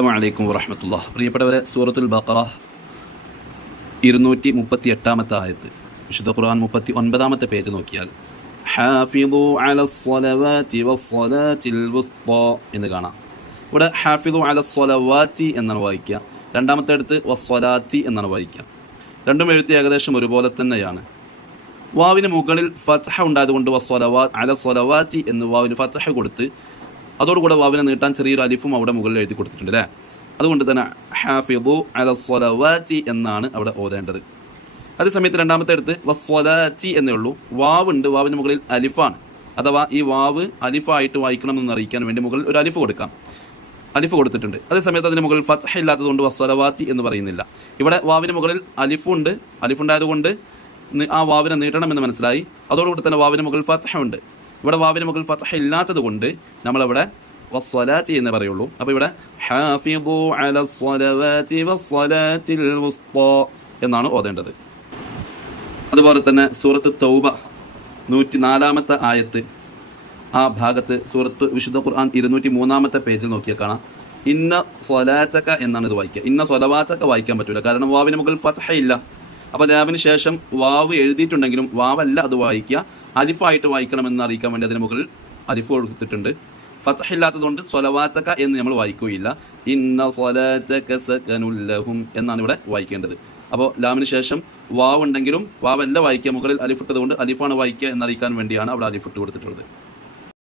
അസ്സലാമു അലൈക്കും വറഹ്മത്തുള്ളാഹി. പ്രിയപ്പെട്ടവരെ, സൂറത്തുൽ ബഖറ 238-ാമത്തെ ആയത്ത്, വിശുദ്ധ ഖുർആൻ 39-ാമത്തെ പേജ് നോക്കിയാൽ ഹാഫിദു അലസ്സലവാതി വസ്സലാത്തിൽ വുസ്താ എന്ന് കാണാം. ഇവിടെ ഹാഫിദു അലസ്സലവാതി എന്നാണ് വായിക്കുക, രണ്ടാമത്തെ അടുത്ത് വസ്സലാത്തി എന്നാണ് വായിക്കുക. രണ്ടും എഴുത്ത് ഏകദേശം ഒരുപോലെ തന്നെയാണ്. വാവിന് മുകളിൽ ഫത്ഹ ഉണ്ടായതുകൊണ്ട് അലസ്സലവാതി എന്ന് വാവിന് ഫത്ഹ കൊടുത്ത് അതോടുകൂടെ വാവിനെ നീട്ടാൻ ചെറിയൊരു അലിഫും അവിടെ മുകളിൽ എഴുതി കൊടുത്തിട്ടുണ്ട് അല്ലേ. അതുകൊണ്ട് തന്നെ ഹാഫിദു അലസ്സലവാതി എന്നാണ് അവിടെ ഓതേണ്ടത്. അതേസമയത്ത് രണ്ടാമത്തെ അടുത്ത് വസ്സലാത്തി എന്നേ ഉള്ളൂ. വാവുണ്ട്, വാവിന് മുകളിൽ അലിഫാണ്. അഥവാ ഈ വാവ് അലിഫായിട്ട് വായിക്കണമെന്ന് അറിയിക്കാൻ വേണ്ടി മുകളിൽ ഒരു അലിഫ് കൊടുക്കാം, അലിഫ് കൊടുത്തിട്ടുണ്ട്. അതേസമയത്ത് അതിന് മുകളിൽ ഫത്ഹ ഇല്ലാത്തതുകൊണ്ട് വസ്സലവാത്തി എന്ന് പറയുന്നില്ല. ഇവിടെ വാവിന് മുകളിൽ അലിഫുണ്ട്, അലിഫുണ്ടായതുകൊണ്ട് ആ വാവിനെ നീട്ടണമെന്ന് മനസ്സിലായി. അതോടുകൂടി തന്നെ വാവിന് മുകളിൽ ഫത്ഹ ഉണ്ട്. ഇവിടെ വാവിന് മുകളിൽ ഫത്ഹ ഇല്ലാത്തത് കൊണ്ട് നമ്മളിവിടെ വസ്സലാത്തി എന്ന് പറയുള്ളൂ. അപ്പോൾ ഇവിടെ ഹാഫിദു അലസ്സലവാതി വസ്സലാത്തിൽ വുസ്താ എന്നാണ് ഓതേണ്ടത്. അതുപോലെ തന്നെ സൂറത്ത് തൗബ 104-ാമത്തെ ആയത്ത്, ആ ഭാഗത്ത് സൂറത്ത് വിശുദ്ധ ഖുർആൻ 203-ാമത്തെ പേജിൽ നോക്കിയാൽ കാണാം, ഇന്ന സ്വലാത്തക എന്നാണ് ഇത് വായിക്കുക. ഇന്ന സ്വലവാത്തക വായിക്കാൻ പറ്റില്ല, കാരണം വാവിന് മുകളിൽ ഫത്ഹ ഇല്ല. അപ്പോൾ ലാബിന് ശേഷം വാവ് എഴുതിയിട്ടുണ്ടെങ്കിലും വാവല്ല അത് വായിക്കുക, അലിഫായിട്ട് വായിക്കണമെന്ന് അറിയിക്കാൻ വേണ്ടി അതിന് മുകളിൽ അലിഫ് കൊടുത്തിട്ടുണ്ട്. ഫത്ഹ ഇല്ലാത്തതുകൊണ്ട് സ്വലവാത്തക എന്ന് നമ്മൾ വായിക്കുകയില്ല. ഇന്ന സ്വലാത്തക സകനുൽ ലഹും എന്നാണ് ഇവിടെ വായിക്കേണ്ടത്. അപ്പോൾ ലാമിന് ശേഷം വാവ് ഉണ്ടെങ്കിലും വാവല്ല വായിക്കുക, മുകളിൽ അലിഫിട്ടതുകൊണ്ട് അലിഫാണ് വായിക്കുക എന്നറിയിക്കാൻ വേണ്ടിയാണ് അവിടെ അലിഫിട്ട് കൊടുത്തിട്ടുള്ളത്.